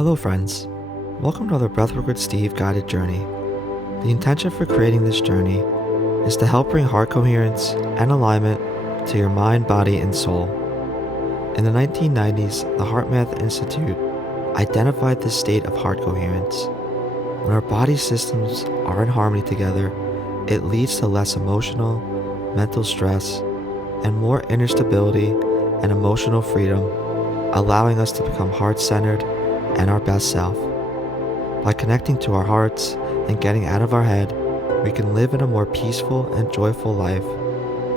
Hello friends, welcome to the Breathwork with Steve guided journey. The intention for creating this journey is to help bring heart coherence and alignment to your mind, body, and soul. In the 1990s, the HeartMath Institute identified this state of heart coherence. When our body systems are in harmony together, it leads to less emotional, mental stress, and more inner stability and emotional freedom, allowing us to become heart-centered and our best self. By connecting to our hearts and getting out of our head, we can live in a more peaceful and joyful life,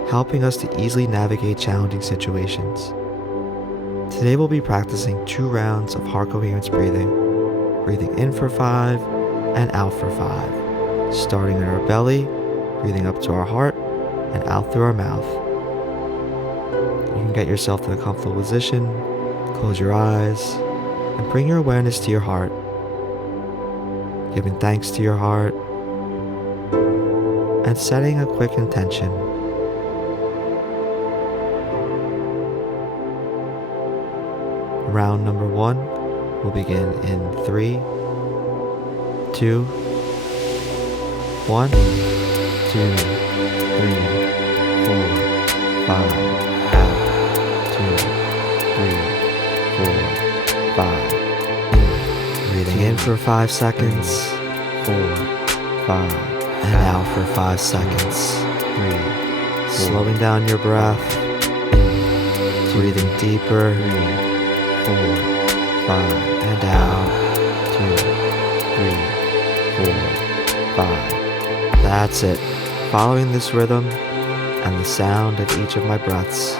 helping us to easily navigate challenging situations. Today we'll be practicing 2 rounds of heart coherence breathing in for 5 and out for 5, starting in our belly, breathing up to our heart and out through our mouth. You can get yourself to a comfortable position, close your eyes, and bring your awareness to your heart, giving thanks to your heart, and setting a quick intention. Round number 1 will begin in 3, 2, 1, 2, 3, 4, 5, out, 2, 3, 4, 5, breathing in for 5 seconds, 4, 5, and out for 5 seconds, 3, slowing down your breath, breathing deeper, 4, 5, and out, 2, 3, 4, 5. That's it. Following this rhythm and the sound of each of my breaths.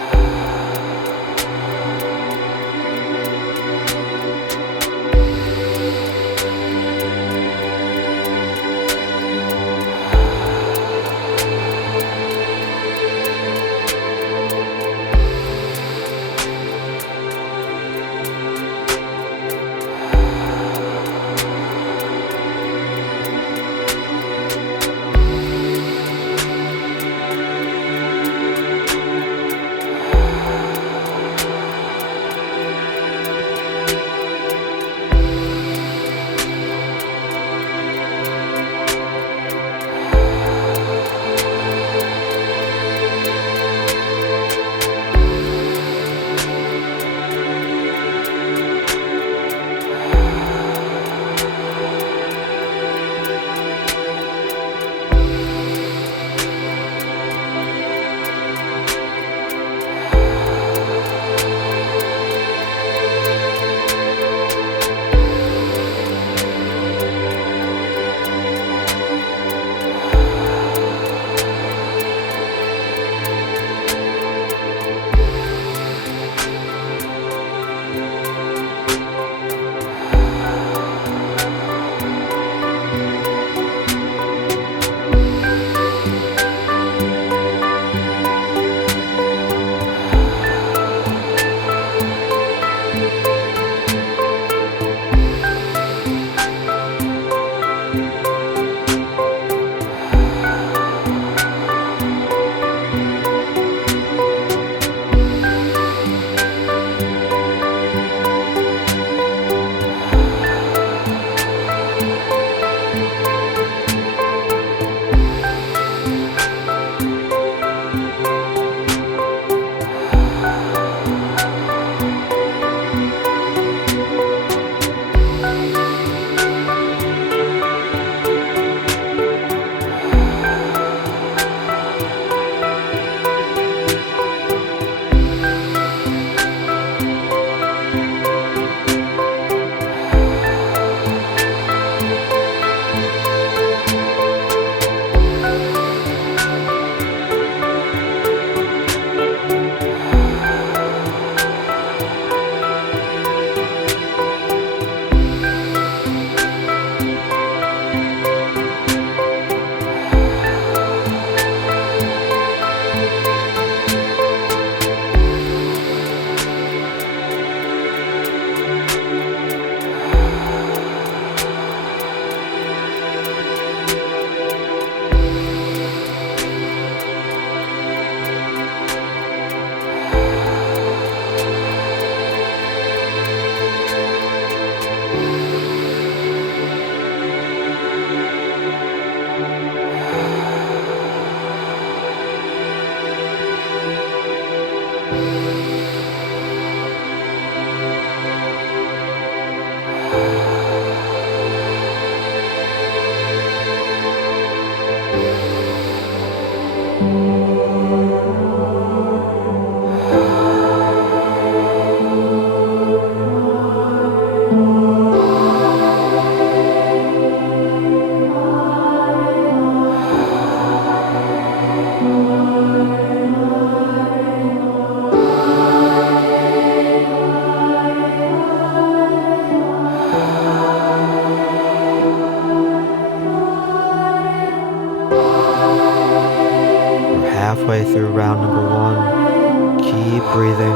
halfway through round number 1. Keep breathing.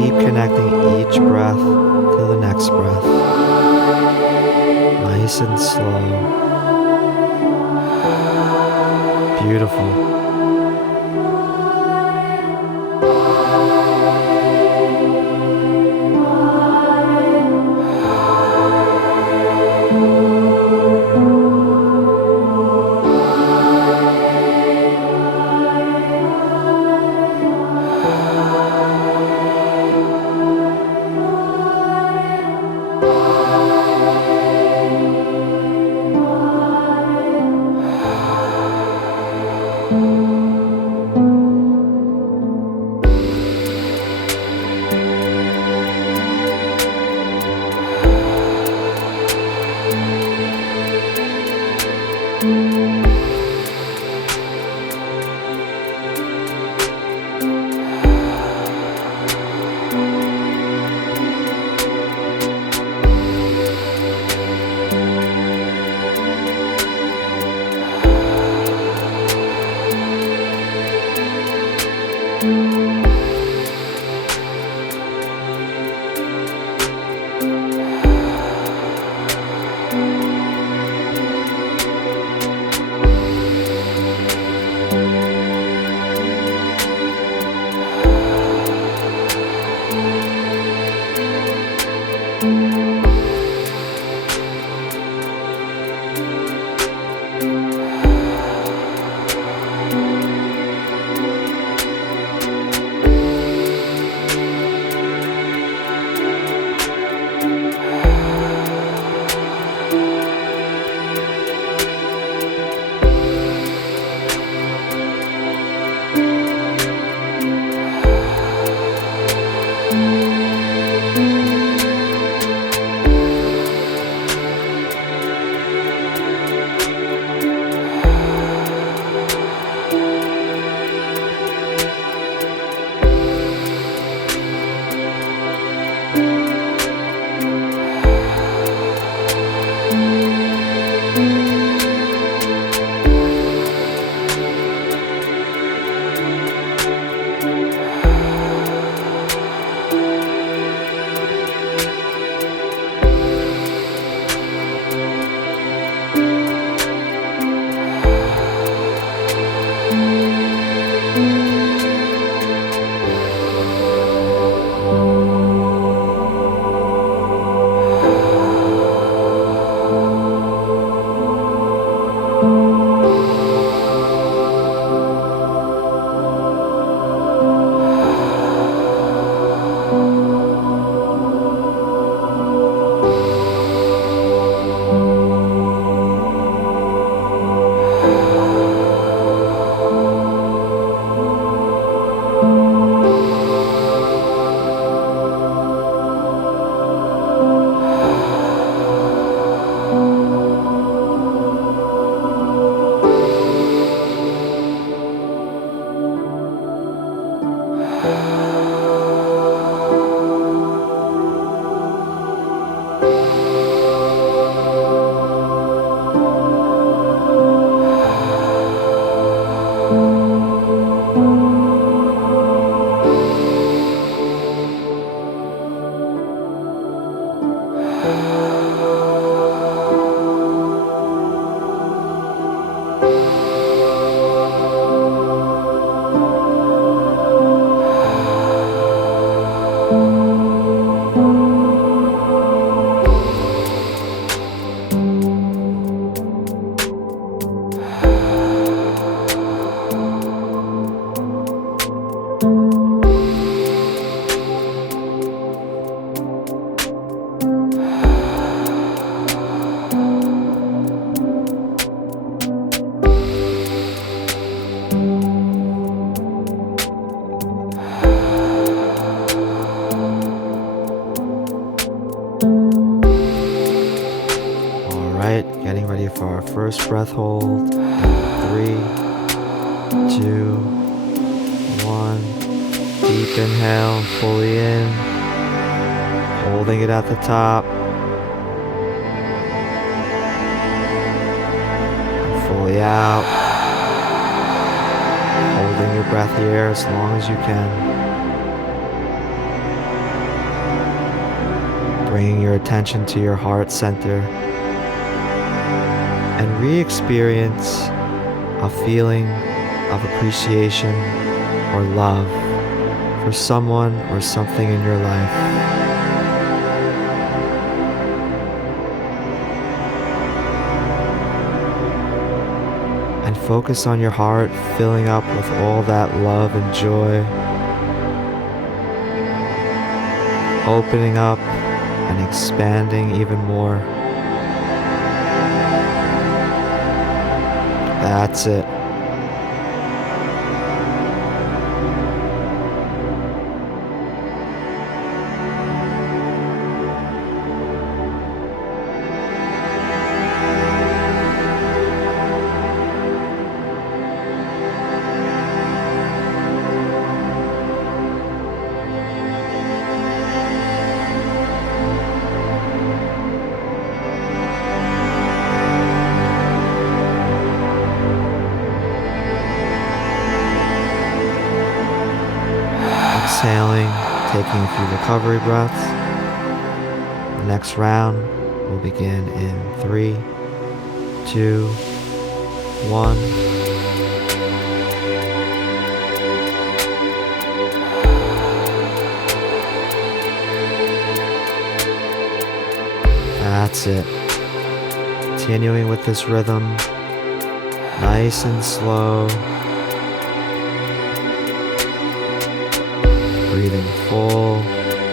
Keep connecting each breath to the next breath. Nice and slow. Beautiful. Getting ready for our first breath hold. 3, 2, 1. Deep inhale, fully in. Holding it at the top. And fully out. letting your breath here as long as you can. Bringing your attention to your heart center and re-experience a feeling of appreciation or love for someone or something in your life. And focus on your heart filling up with all that love and joy, opening up and expanding even more. That's it. Exhaling, taking a few recovery breaths. The next round will begin in 3, 2, 1. That's it. Continuing with this rhythm, nice and slow. Breathing full,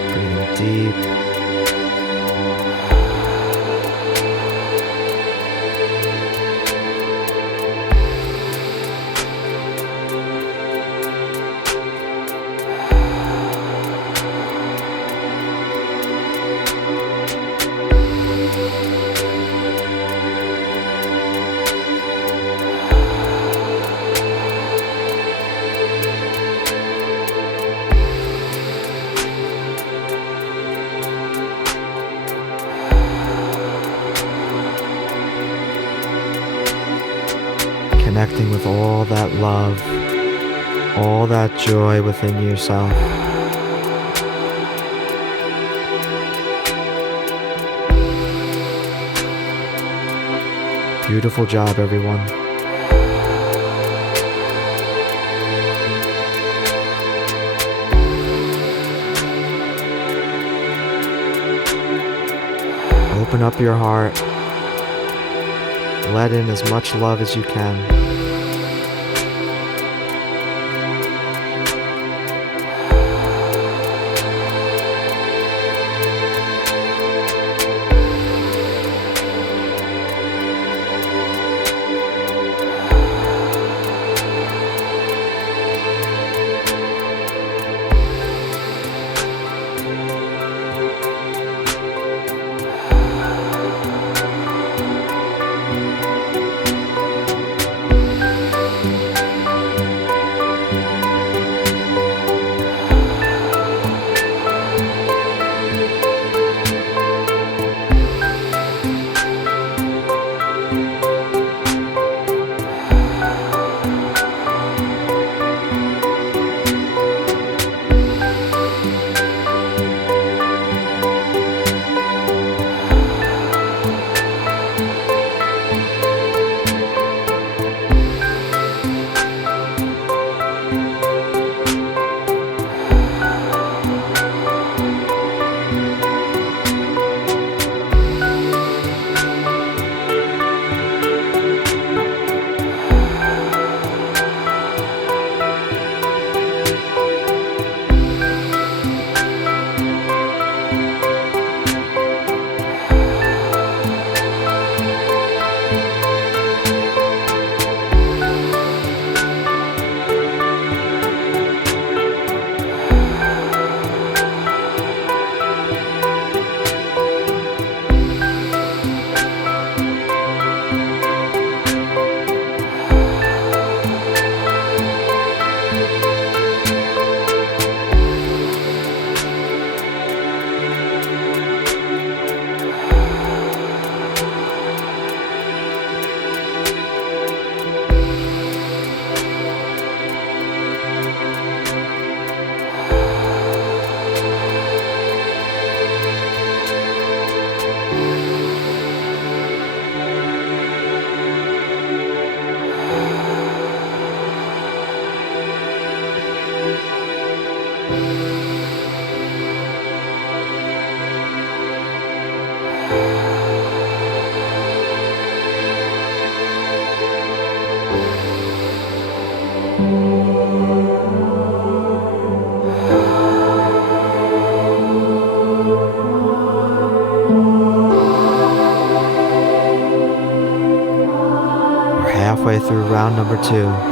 breathing deep. Connecting with all that love, all that joy within yourself. Beautiful job, everyone. Open up your heart. Let in as much love as you can. halfway through round number 2.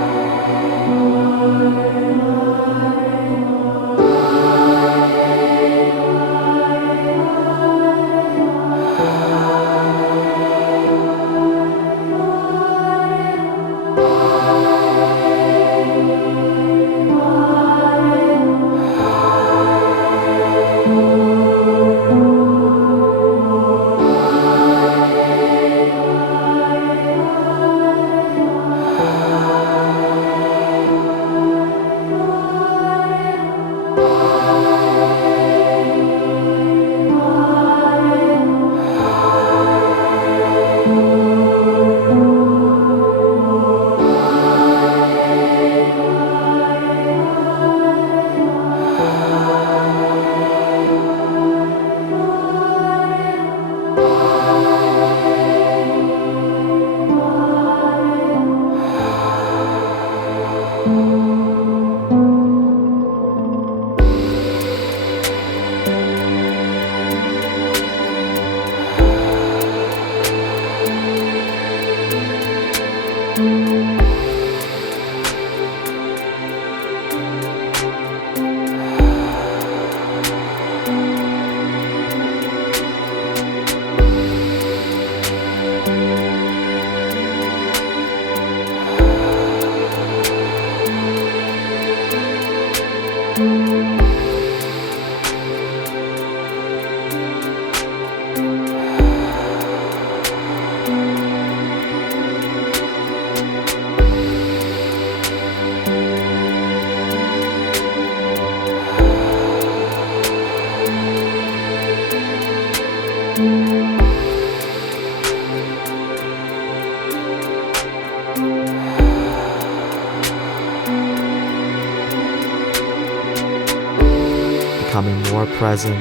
Becoming more present,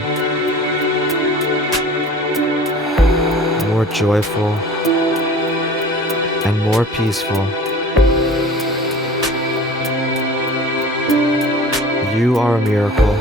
more joyful, and more peaceful. You are a miracle.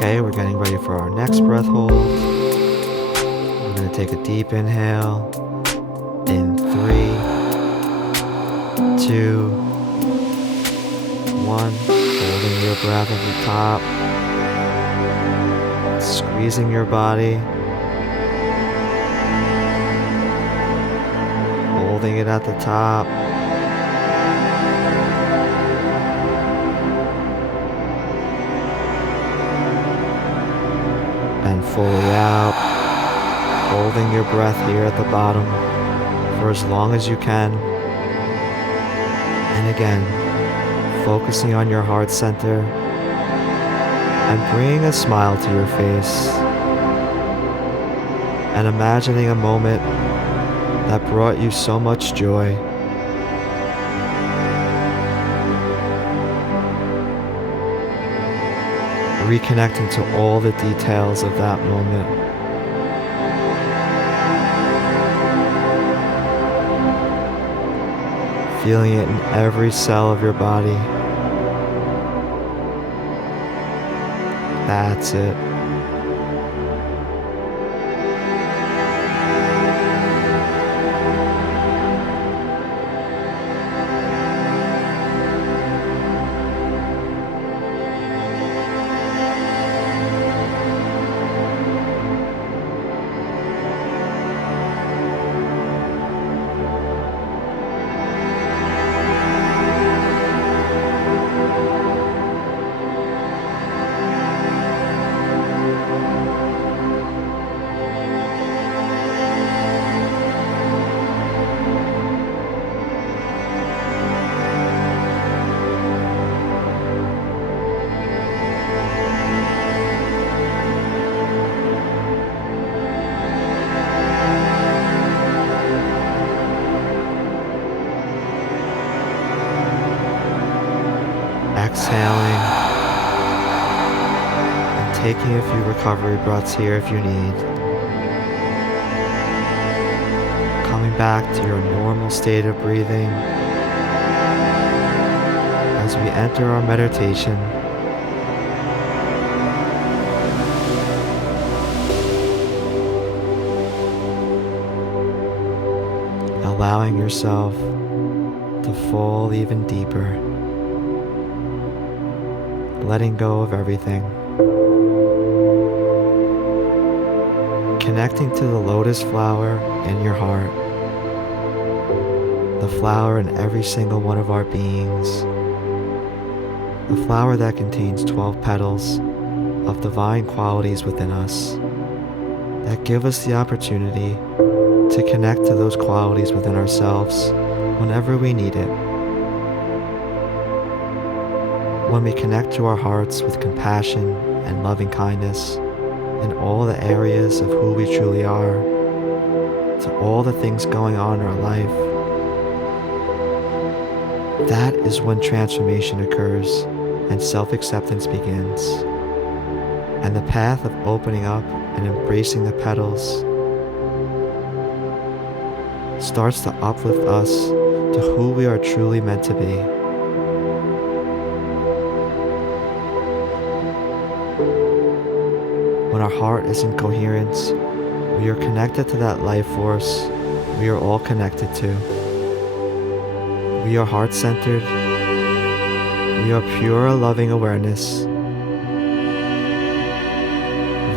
Okay, we're getting ready for our next breath hold. We're going to take a deep inhale in 3, 2, 1. Holding your breath at the top. Squeezing your body. Holding it at the top. And fully out. Holding your breath here at the bottom for as long as you can. And again, focusing on your heart center and bringing a smile to your face. And imagining a moment that brought you so much joy. Reconnecting to all the details of that moment. Feeling it in every cell of your body. That's it. Exhaling and taking a few recovery breaths here if you need. Coming back to your normal state of breathing as we enter our meditation. Allowing yourself to fall even deeper. Letting go of everything. Connecting to the lotus flower in your heart. The flower in every single one of our beings. The flower that contains 12 petals of divine qualities within us that give us the opportunity to connect to those qualities within ourselves whenever we need it. When we connect to our hearts with compassion and loving kindness in all the areas of who we truly are, to all the things going on in our life, that is when transformation occurs and self-acceptance begins. And the path of opening up and embracing the petals starts to uplift us to who we are truly meant to be. When our heart is in coherence, we are connected to that life force we are all connected to. We are heart-centered. We are pure, loving awareness.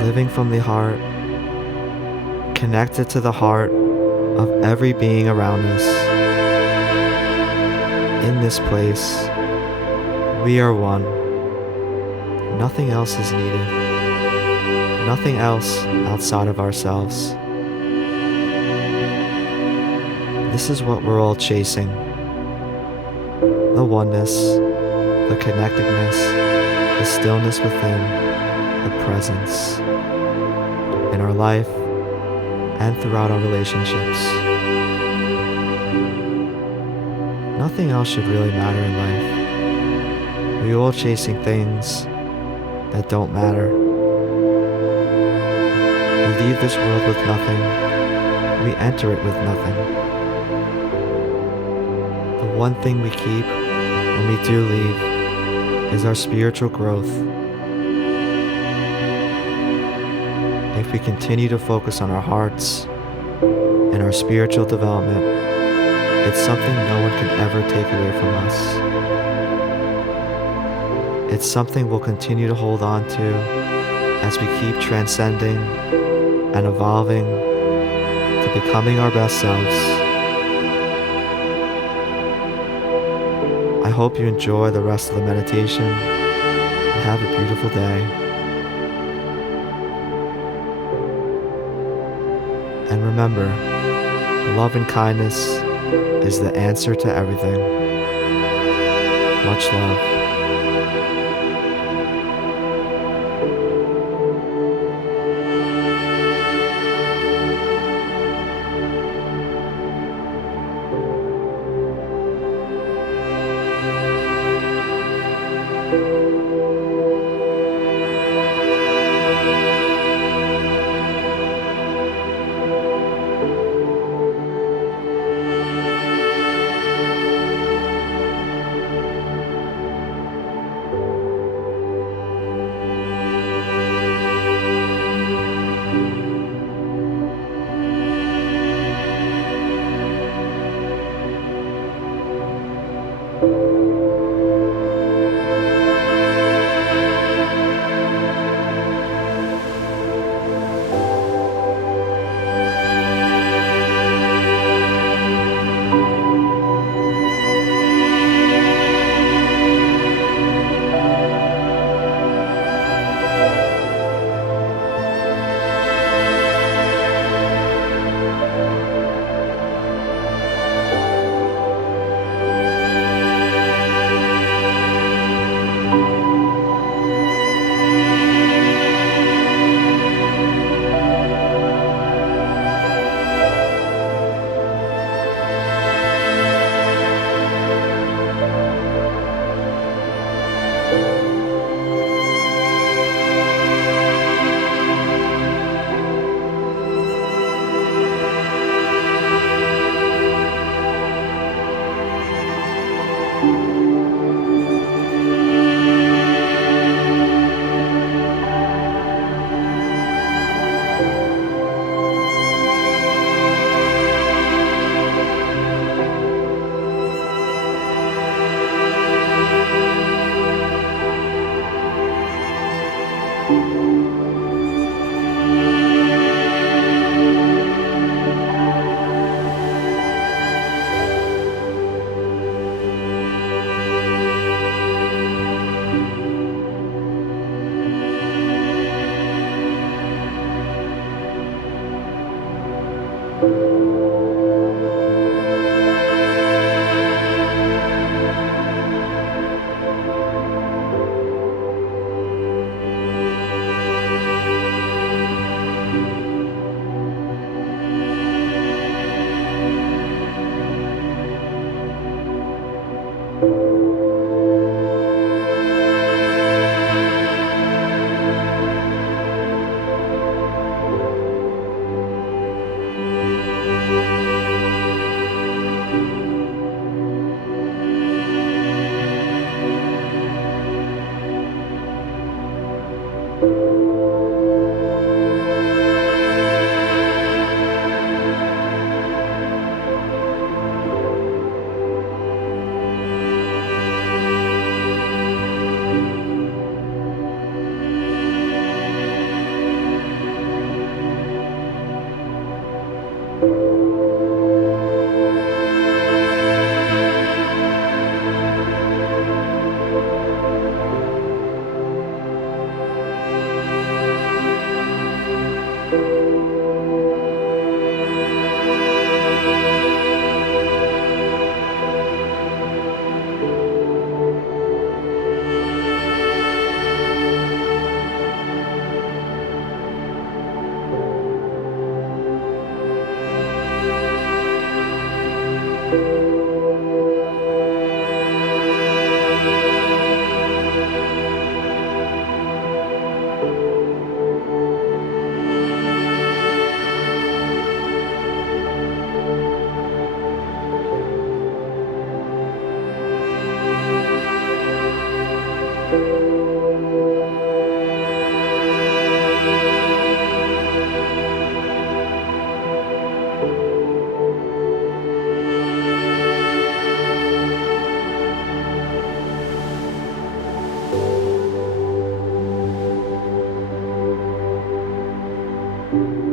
Living from the heart, connected to the heart of every being around us. In this place, we are one. Nothing else is needed. Nothing else outside of ourselves. This is what we're all chasing. The oneness, the connectedness, the stillness within, the presence in our life and throughout our relationships. Nothing else should really matter in life. We're all chasing things that don't matter. We leave this world with nothing. We enter it with nothing. The one thing we keep when we do leave is our spiritual growth. If we continue to focus on our hearts and our spiritual development, It's something no one can ever take away from us. It's something we'll continue to hold on to as we keep transcending and evolving to becoming our best selves. I hope you enjoy the rest of the meditation and have a beautiful day. And remember, love and kindness is the answer to everything. Much love. you.